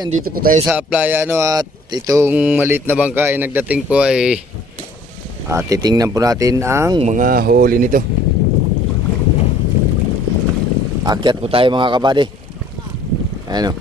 Andito po tayo sa playa at itong maliit na bangka ay nagdating po ay titingnan po natin ang mga huli nito. Akyat po tayo mga kabady. Ayan o.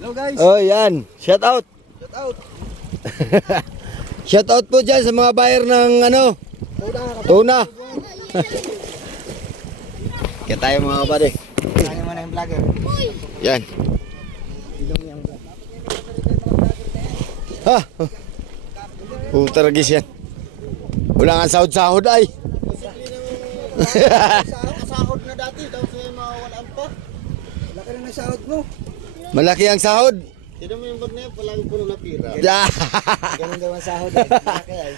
Hello guys. Oh yan, shout out. Shout out. Shout out po dyan sa mga buyer ng ano, tuna. Kaya tayo mga kabady. Kaya mo na yung vlogger. Yan. Ilong yung vlog. Ha? Puta ragis yan. Wala nga sahod-sahod ay. Sahod na dati, tapos may mawawalaan pa. Laki na ng sahod mo. Malaki ang sahod. Sino mo yung bag na yan, palagi puno na pira. Yeah. Ganun daw ang sahod eh. Laki ay.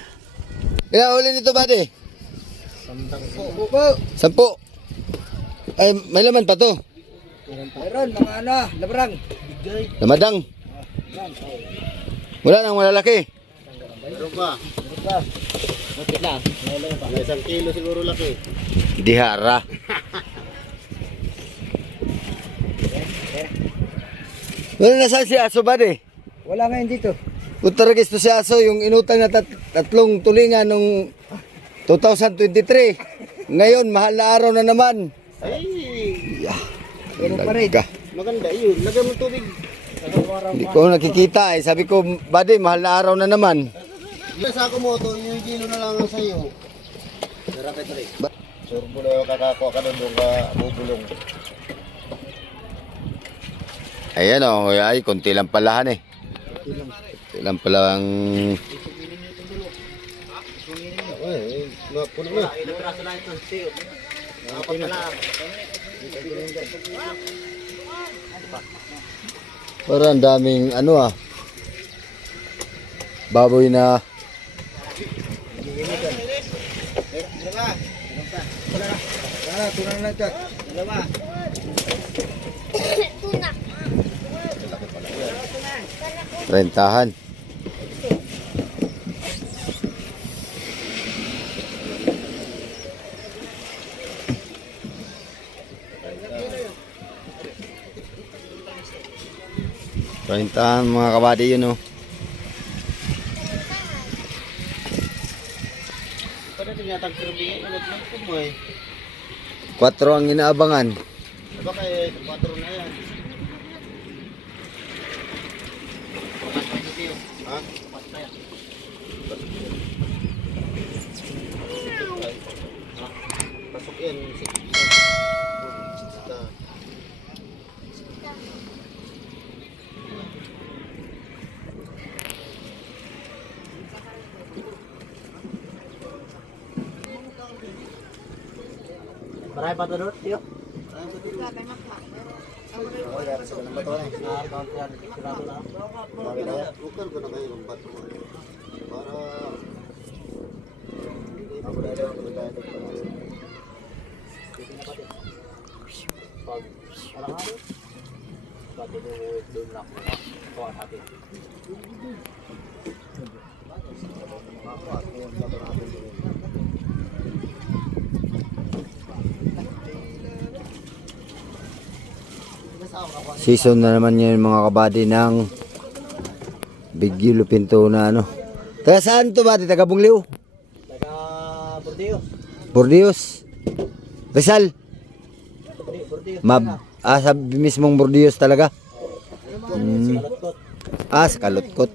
Ilan huli nito buddy? 10. Ay, may laman pa to. Mayroon, mga ano, labrang. Lamadang. Wala nang malalaki. Meron pa. Bakit lang? May 1 kilo siguro laki. Dihara. Wala na saan si Aso buddy? Wala ngayon dito. Punta rin to si Aso, yung inutang na tatlong tulingan nung 2023. Ngayon, mahal na araw na naman. Ay, Ganun pa rin. ka. maganda yun. Lagyan mo tubig. Hindi ko nakikita eh. Sabi ko, buddy, mahal na araw na naman. Sa ako mo to, yung kilo na lang ang sayo. Narapit rin. Surbo na yung kakakuha ka doon ka bubulong. Ayan o, ay, konti lang palahan eh. Konti lang pala ang... Ay, puno na. Parang daming ano baboy na... Tuna na ito. Dalawa. Rentahan. Rentahan mga kabady yun oh. Pada tinatag turbing ulit ng kumoy. 4 ang inaabangan. Diba kay 4 na yan? Ha? Pasok yan. Marami pa ito doon, tiyo? Bukal ko na kayo ng bato. Para... Ako na daw ako na pag araw-araw pati doon lang ako ang happy. Season na naman yun mga kabady ng Big Yellow Pinto na ano. Taga saan to ba? Taga Bungliw? Taga Bordeaux. Bordeaux? Rizal? Bordeaux. Sa mismong Bordeaux talaga? Kalatkot. Sa Kalutkot.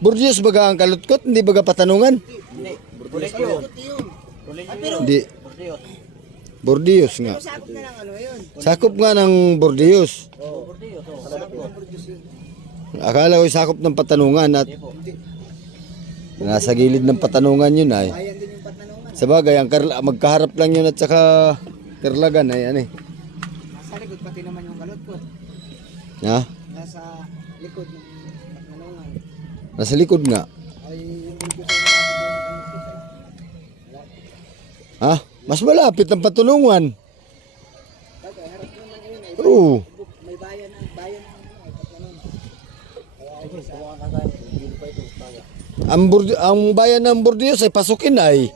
Bordeaux baga ang Kalutkot? Hindi baga Patanungan? Hindi. Bordeaux. Hindi. Bordeaux. Bordeaux nga. Sakop na lang ano yun. Sakop nga ng Bordeaux. Oo, Bordeaux. Kalatkot. Akala ko sakop ng Patanungan at nasa gilid ng Patanungan yun ay. Ayan din yung Patanungan. Sabagay, magkaharap lang yun at saka Karlagan ay ano eh. Nasa likod pati naman yung Kalatkot. Ha? Nasa likod ng Patanungan. Nasa likod nga. Ay, yung likod sa mga Ha? Mas malapit ang Patulungan. Oo. May bayan ang bayan Ang bayan ng Bordeaux ay pasukin ay.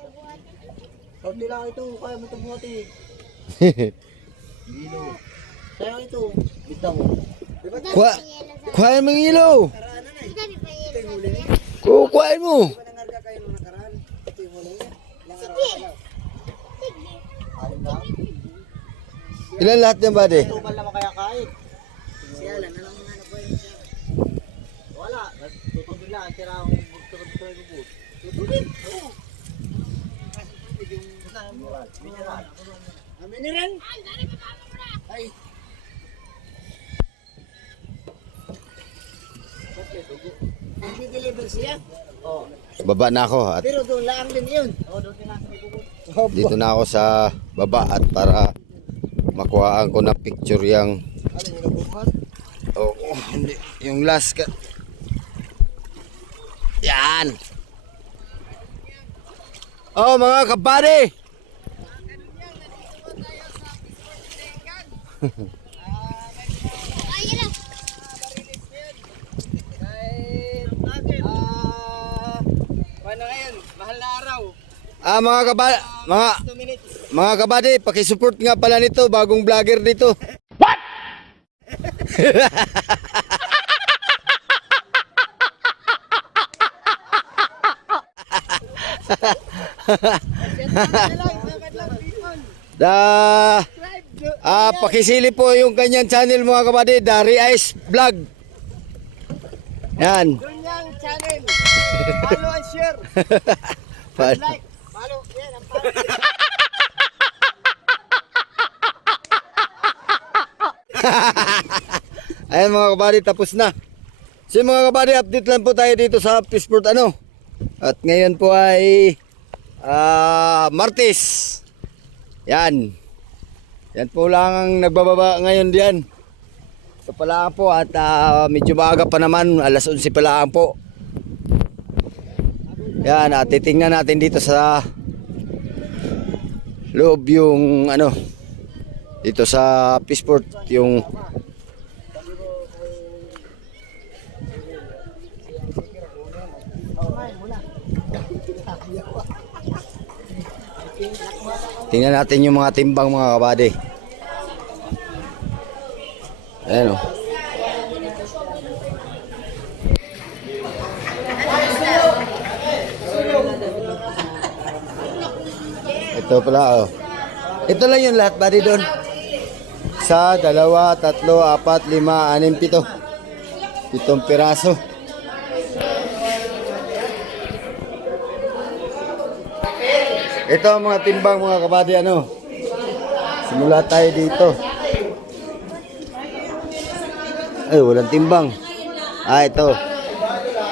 Hindi lang ito, kaya mo ito buhati. Gilo. Kaya ito, bitaw mo. Kuhain mo ng ilaw. Kuhain mo. Nangarga kayo nung nakaraan. Ito yung huli niya. Ilan lahat yan, buddy? Tumal naman kaya kahit. Siya lang, nalang mga anak ko yun siya. Wala, tutugin lang. Tira akong tutugin ko po. Tutugin? Oo. Mineral. Mineral? Ay. Nag-deliver siya? Oo. Baba na ako at Pero doon lang din yun. Oo, doon din lang sa bubot. dito na ako sa baba at para makuhaan ko na picture yung hindi yung last ka. Yan. Oh mga kabady. Paano ngayon? Mahal na araw. Mga kabady, 2 minutes. mga kabady, paki-support nga pala nito, bagong vlogger dito. What? Pakisili po yung kanyang channel mga kabady, Dari Ice Vlog. Yan. Dunyang channel. Follow and share. Like. Follow. Yan ang follow. Ayan mga kabady, tapos na. So mga kabady, update lang po tayo dito sa Fishport At ngayon po ay Martes. Yan. Yan po lang ang nagbababa ngayon diyan. Ito pala po at medyo maaga pa naman, alas 11 pa lang po. Yan, at titingnan natin dito sa loob yung dito sa Fishport yung tingnan natin yung mga timbang mga kabady. Ayan o. Ito pala o. Ito lang yung lahat buddy doon. Sa 2, 3, 4, 5, 6, 7. 7 piraso. Ito ang mga timbang mga kabady Simula tayo dito. Ay, walang timbang. Ito.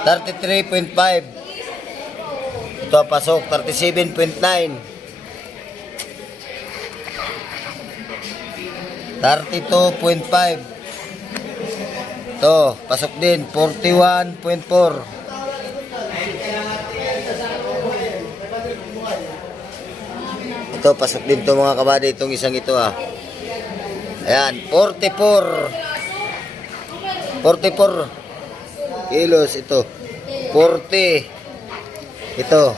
33.5. Ito pasok 37.9. 32.5. Ito, pasok din 41.4. Ito, pasok din to mga kabady, itong isang ito Ayan, 44 kilos ito. 40. Ito.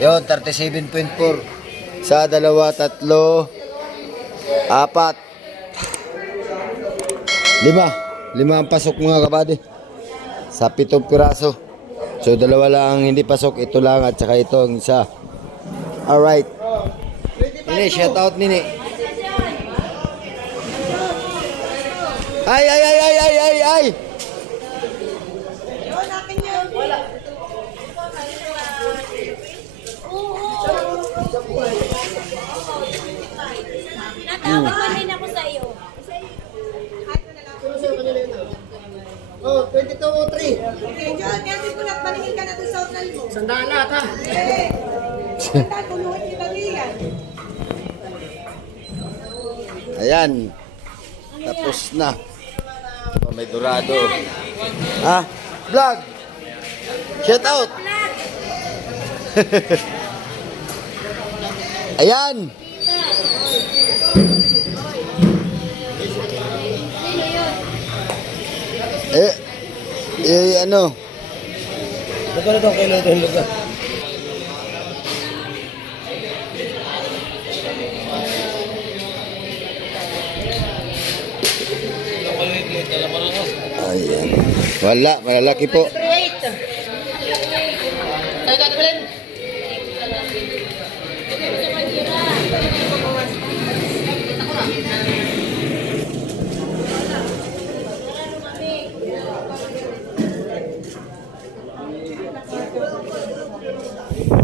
Yon, 37.4. Sa 2, 3, 4, 5. 5 ang pasok mga kabady. Sa 7 piraso. So 2 lang hindi pasok, ito lang at saka ito ang isa. Alright. Nini, shout out Nini. Ay. Natawag ako sa iyo. Oh, 22.3. Okay, John, kasi kung nagpaningin ka na doon sa hotel mo. Sandaan lahat ha. Sandaan, tuluhin kita riyan. Ayan. Tapos na. May dorado. Vlog. Shout out. Ayan. Ano? Magkano itong kilo ito hindi ka? Ayan. Wala, malalaki po.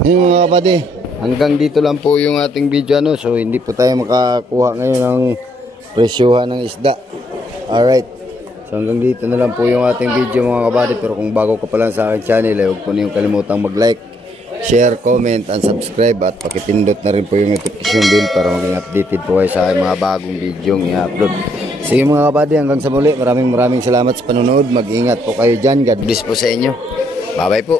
Yung mga kapatid, hanggang dito lang po yung ating video ano, so hindi po tayo makakuha ngayon ng presyuhan ng isda. Alright, so hanggang dito na lang po yung ating video mga kapatid, pero kung bago ka pa lang sa aking channel, huwag po niyong kalimutang mag-like, share, comment, and subscribe, at pakipindot na rin po yung notification bell para maging updated po kayo sa aking mga bagong video i-upload. Sige mga kapatid, hanggang sa muli, maraming salamat sa panonood, mag-ingat po kayo dyan, God bless po sa inyo, bye bye po.